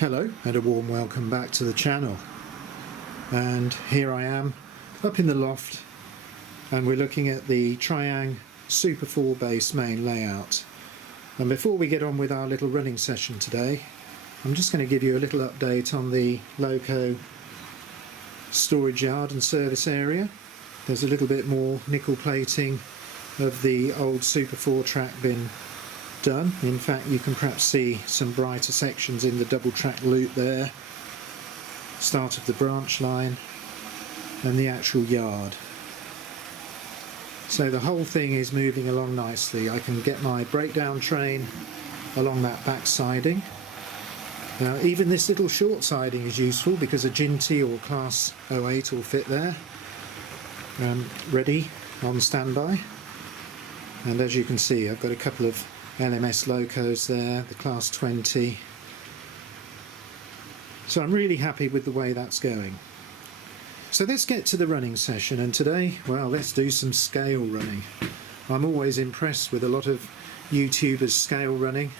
Hello and a warm welcome back to the channel. And here I am up in the loft and we're looking at the Triang Super 4 base main layout. And before we get on with our little running session today, I'm just going to give you a little update on the loco storage yard and service area. There's a little bit more nickel plating of the old Super 4 track bin done. In fact, you can perhaps see some brighter sections in the double track loop there, start of the branch line and the actual yard. So the whole thing is moving along nicely. I can get my breakdown train along that back siding. Now even this little short siding is useful because a Ginty or Class 08 will fit there, ready on standby. And as you can see, I've got a couple of LMS locos there, the Class 20. So I'm really happy with the way that's going. So let's get to the running session, and today, well, let's do some scale running. I'm always impressed with a lot of YouTubers scale running.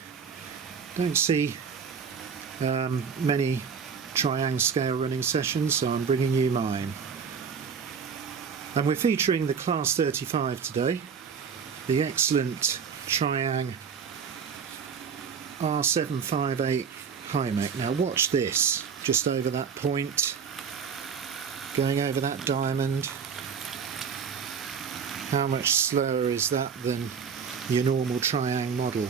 Don't see many Triang scale running sessions, so I'm bringing you mine. And we're featuring the Class 35 today, the excellent Triang R.758 Hymek. Now watch this, just over that point, going over that diamond. How much slower is that than your normal Triang model?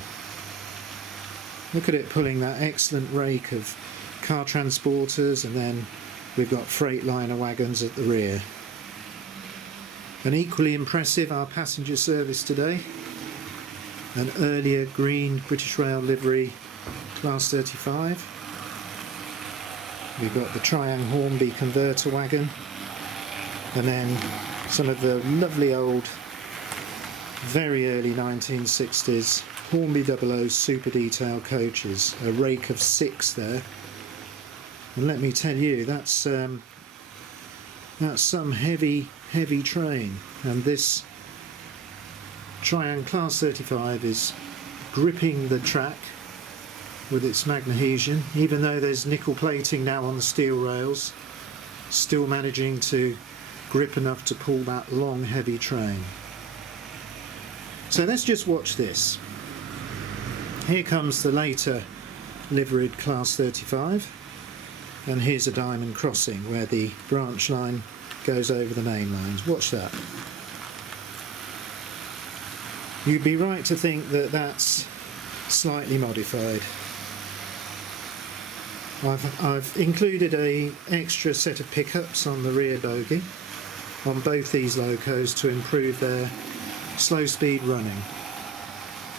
Look at it pulling that excellent rake of car transporters, and then we've got Freightliner wagons at the rear. And equally impressive, our passenger service today. An earlier green British Rail livery Class 35. We've got the Triang Hornby converter wagon, and then some of the lovely old, very early 1960s Hornby 00 super detail coaches, a rake of 6 there. And let me tell you, that's some heavy train. And this Triang Class 35 is gripping the track with its magnesium, even though there's nickel plating now on the steel rails, still managing to grip enough to pull that long heavy train. So let's just watch this. Here comes the later liveried Class 35, and here's a diamond crossing where the branch line goes over the main lines. Watch that. You'd be right to think that that's slightly modified. I've included an extra set of pickups on the rear bogie on both these locos to improve their slow speed running.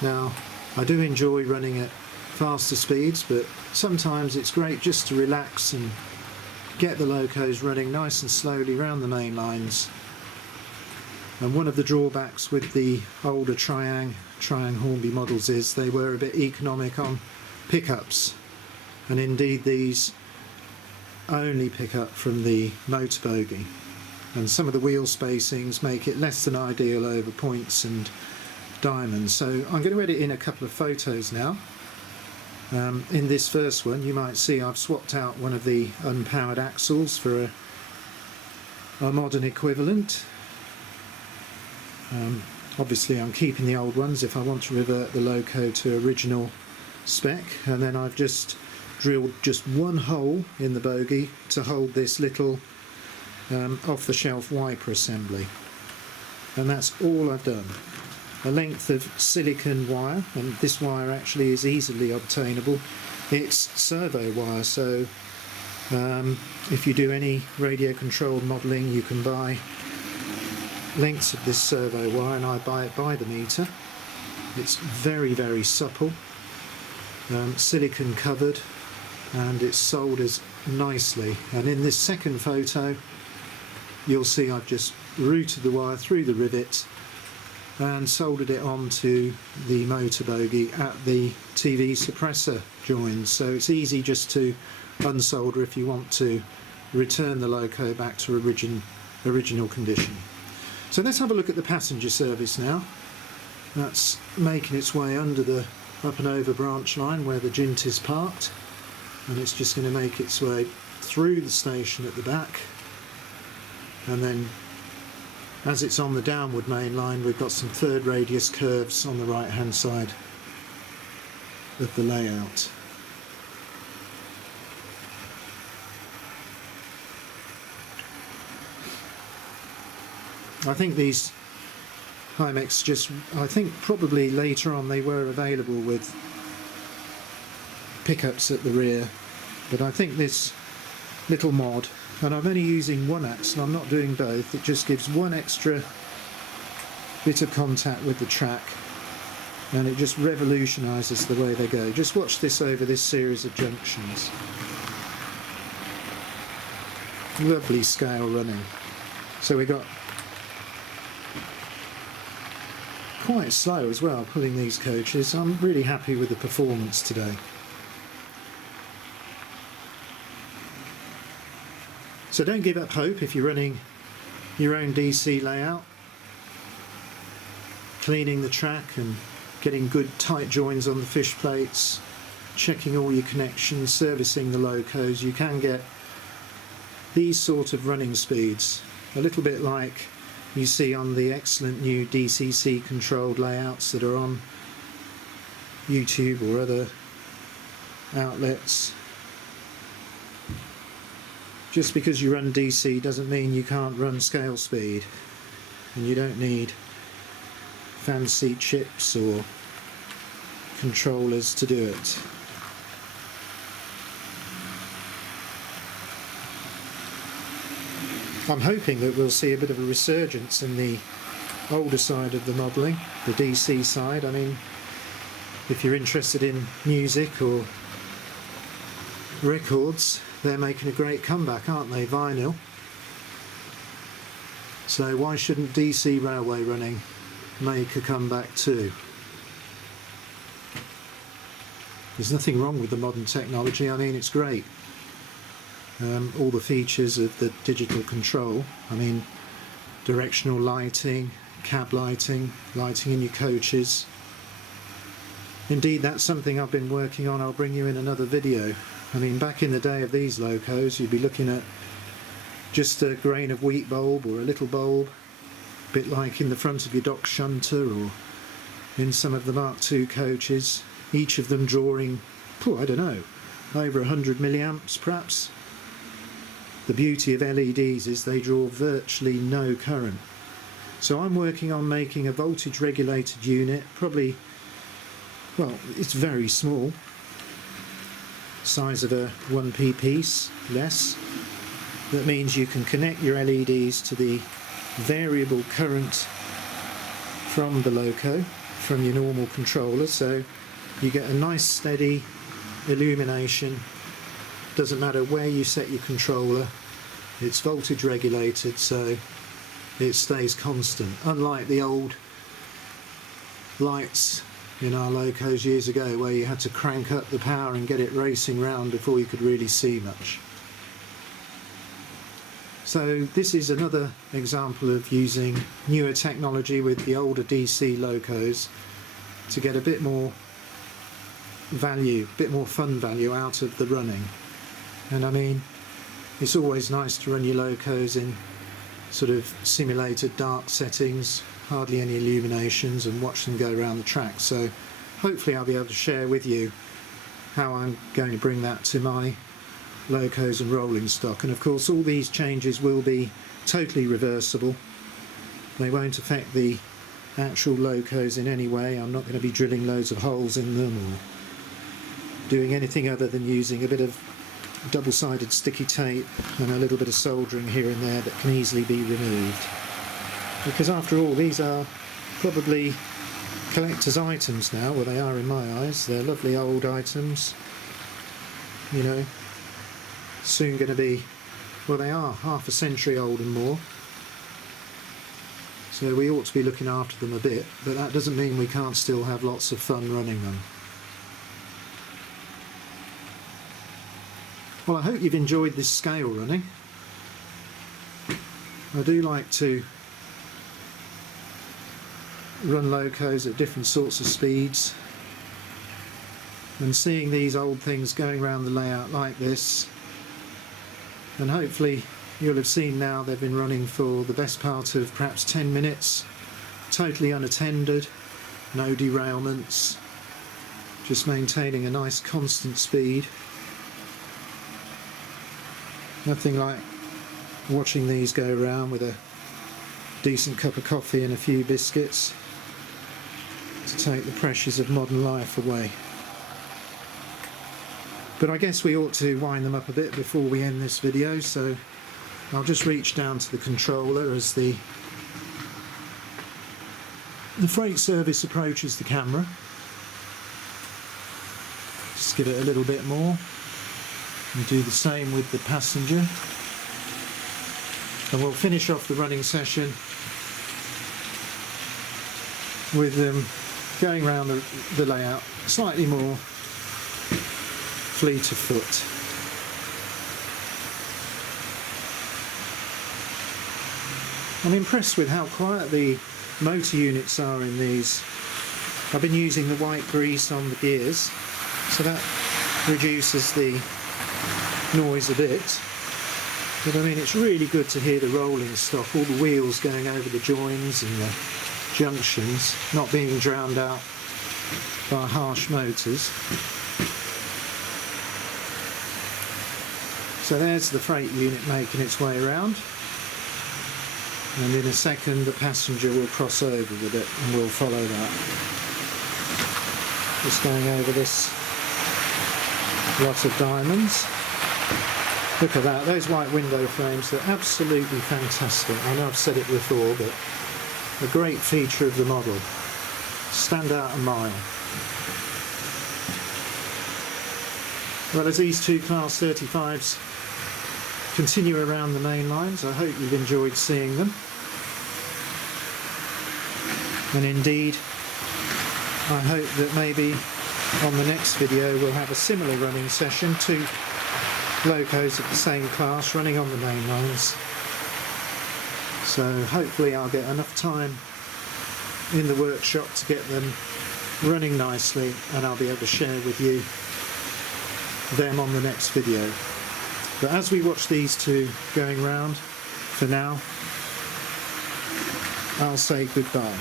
Now, I do enjoy running at faster speeds, but sometimes it's great just to relax and get the locos running nice and slowly round the main lines. And one of the drawbacks with the older Triang Hornby models is they were a bit economic on pickups, and indeed these only pick up from the motor bogie, and some of the wheel spacings make it less than ideal over points and diamonds. So I'm going to edit in a couple of photos now. In this first one you might see I've swapped out one of the unpowered axles for a modern equivalent. Obviously I'm keeping the old ones if I want to revert the loco to original spec, and then I've just drilled just one hole in the bogie to hold this little off-the-shelf wiper assembly, and that's all I've done. A length of silicon wire, and this wire actually is easily obtainable. It's servo wire, so if you do any radio controlled modelling you can buy lengths of this servo wire, and I buy it by the meter. It's very supple, silicon covered, and it solders nicely. And in this second photo you'll see I've just routed the wire through the rivet and soldered it onto the motor bogie at the TV suppressor joins, so it's easy just to unsolder if you want to return the loco back to original condition. So let's have a look at the passenger service now. That's making its way under the up and over branch line where the Gint is parked. and it's just going to make its way through the station at the back, and then as it's on the downward main line we've got some third radius curves on the right hand side of the layout. I think these Hymeks I think probably later on they were available with pickups at the rear, but I think this little mod, and I'm only using one axle, I'm not doing both, it just gives one extra bit of contact with the track and it just revolutionises the way they go. Just watch this over this series of junctions. Lovely scale running. So we got quite slow as well pulling these coaches. I'm really happy with the performance today. So don't give up hope if you're running your own DC layout. Cleaning the track and getting good tight joins on the fish plates, checking all your connections, servicing the locos, you can get these sort of running speeds, a little bit like you see on the excellent new DCC controlled layouts that are on YouTube or other outlets. Just because you run DC doesn't mean you can't run scale speed, and you don't need fancy chips or controllers to do it. I'm hoping that we'll see a bit of a resurgence in the older side of the modelling, the DC side. I mean, if you're interested in music or records, they're making a great comeback, aren't they? Vinyl. So why shouldn't DC railway running make a comeback too? There's nothing wrong with the modern technology. I mean, it's great. All the features of the digital control. I mean, directional lighting, cab lighting, lighting in your coaches. Indeed, that's something I've been working on. I'll bring you in another video. I mean, back in the day of these locos, you'd be looking at just a grain of wheat bulb or a little bulb, a bit like in the front of your dock shunter or in some of the Mark II coaches, each of them drawing, I don't know, over 100 milliamps perhaps. The beauty of LEDs is they draw virtually no current. So I'm working on making a voltage regulated unit, probably, well, it's very small, size of a 1p piece, less. That means you can connect your LEDs to the variable current from the loco, from your normal controller, so you get a nice steady illumination. Doesn't matter where you set your controller, it's voltage regulated, so it stays constant, unlike the old lights in our locos years ago where you had to crank up the power and get it racing round before you could really see much. So this is another example of using newer technology with the older DC locos to get a bit more value, a bit more fun value out of the running. And I mean, it's always nice to run your locos in sort of simulated dark settings, hardly any illuminations, and watch them go around the track. So hopefully I'll be able to share with you how I'm going to bring that to my locos and rolling stock. And of course all these changes will be totally reversible. They won't affect the actual locos in any way. I'm not going to be drilling loads of holes in them or doing anything other than using a bit of double-sided sticky tape and a little bit of soldering here and there that can easily be removed. Because after all, these are probably collector's items now, well they are in my eyes. They're lovely old items, you know, soon going to be, well they are half a century old and more, so we ought to be looking after them a bit, but that doesn't mean we can't still have lots of fun running them. Well, I hope you've enjoyed this scale running. I do like to run locos at different sorts of speeds. and seeing these old things going around the layout like this, and hopefully you'll have seen now they've been running for the best part of perhaps 10 minutes, totally unattended, no derailments, just maintaining a nice constant speed. Nothing like watching these go around with a decent cup of coffee and a few biscuits to take the pressures of modern life away. But I guess we ought to wind them up a bit before we end this video, so I'll just reach down to the controller as the freight service approaches the camera. Just give it a little bit more, and do the same with the passenger. And we'll finish off the running session with them going around the layout slightly more fleet of foot. I'm impressed with how quiet the motor units are in these. I've been using the white grease on the gears, so that reduces the noise a bit. But I mean, it's really good to hear the rolling stock, all the wheels going over the joins and the junctions, not being drowned out by harsh motors. So there's the freight unit making its way around, and in a second the passenger will cross over with it and we'll follow that. Just going over this lot of diamonds. Look at that, those white window frames are absolutely fantastic. I know I've said it before, but a great feature of the model. Stand out a mile. Well, as these two Class 35s continue around the main lines, I hope you've enjoyed seeing them. And indeed, I hope that maybe on the next video we'll have a similar running session, two locos of the same class running on the main lines. So hopefully I'll get enough time in the workshop to get them running nicely, and I'll be able to share with you them on the next video. But as we watch these two going round, for now, I'll say goodbye.